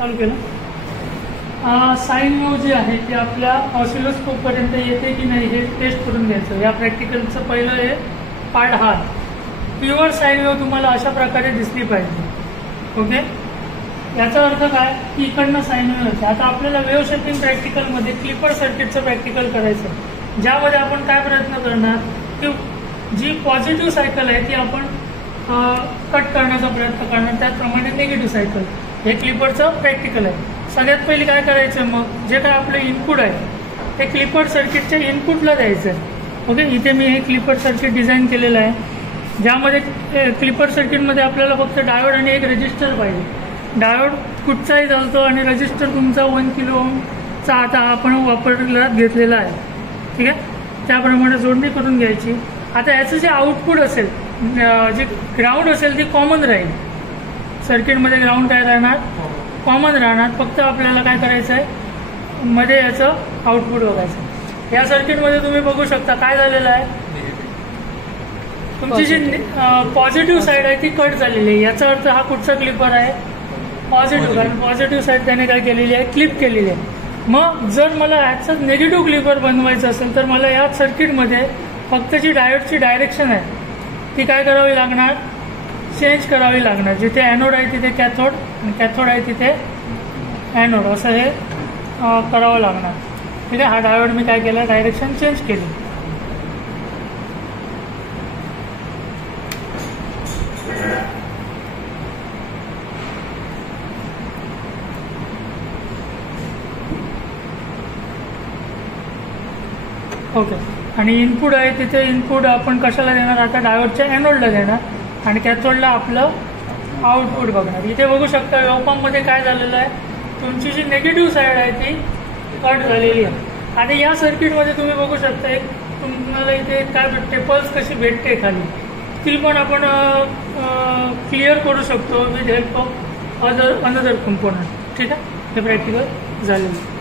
चालू केलं. Sine wave जी आहे ती आपल्या ऑसिलोस्कोपपर्यंत येते की नाही हे टेस्ट करून घ्यायचं. या प्रॅक्टिकलचं पहिलं हे पार्ट हा. प्युअर साईन वेव्ह तुम्हाला अशा प्रकारे दिसली पाहिजे. ओके, याचा अर्थ काय की इकडनं साईन वेव्ह येते. आता आपल्याला वेव्ह शेपिंग प्रॅक्टिकलमध्ये क्लिपर सर्किटचं प्रॅक्टिकल करायचं, ज्यामध्ये आपण काय प्रयत्न करणार की जी पॉझिटिव्ह सायकल आहे ती आपण कट करण्याचा प्रयत्न करणार, त्याचप्रमाणे निगेटिव्ह सायकल. हे क्लिपरचं प्रॅक्टिकल आहे. सगळ्यात पहिली काय करायचं, मग जे काय आपलं इनपुट आहे ते क्लिपर सर्किटच्या इनपुटला द्यायचं आहे. ओके, इथे मी हे क्लिपर सर्किट डिझाईन केलेलं आहे, ज्यामध्ये क्लिपर सर्किटमध्ये आपल्याला फक्त डायोड आणि एक रजिस्टर पाहिजे. डायोड कुठचाही चालतो आणि रजिस्टर तुमचा 1 किलो ओमचा आता आपण वापरला घेतलेला आहे. ठीक आहे, त्याप्रमाणे जोडणी करून घ्यायची. आता याचं जे आउटपुट असेल, जे ग्राउंड असेल ती कॉमन राहील. सर्किटमध्ये ग्राउंड काय राहणार, कॉमन राहणार. फक्त आपल्याला काय करायचं आहे, मध्ये याचं आउटपुट बघायचं. या सर्किटमध्ये तुम्ही बघू शकता काय झालेलं आहे, तुमची जी पॉझिटिव्ह साईड आहे ती कट झालेली आहे. याचा अर्थ हा कुठचा क्लिपर आहे, पॉझिटिव्ह, कारण पॉझिटिव्ह साईड त्याने काय केलेली आहे, क्लिप केलेली आहे. मग जर मला ह्याचं निगेटिव्ह क्लिपर बनवायचं असेल तर मला या सर्किटमध्ये फक्त जी डायोडची डायरेक्शन आहे ती काय करावी लागणार, चेंज करावी लागणार. जिथे ॲनोड आहे तिथे कॅथोड आणि कॅथोड आहे तिथे ॲनोड, असं हे करावं लागणार. ठीक आहे, हा डायोड मी काय केला, डायरेक्शन चेंज केली. ओके, आणि इनपुट आहे तिथे इनपुट आपण कशाला देणार, आता डायोडच्या ॲनोडला देणार आणि कॅथोडला आपलं आउटपुट बघणार. इथे बघू शकता वेव्हफॉर्ममध्ये काय झालेलं आहे, तुमची जी निगेटिव्ह साईड आहे ती कट झालेली आहे. आणि या सर्किटमध्ये तुम्ही बघू शकता एक तुम्हाला इथे काय भेटते, पल्स कशी भेटते खाली, ती पण आपण क्लिअर करू शकतो with help of another component. ठीक आहे, हे प्रॅक्टिकल झालेलं.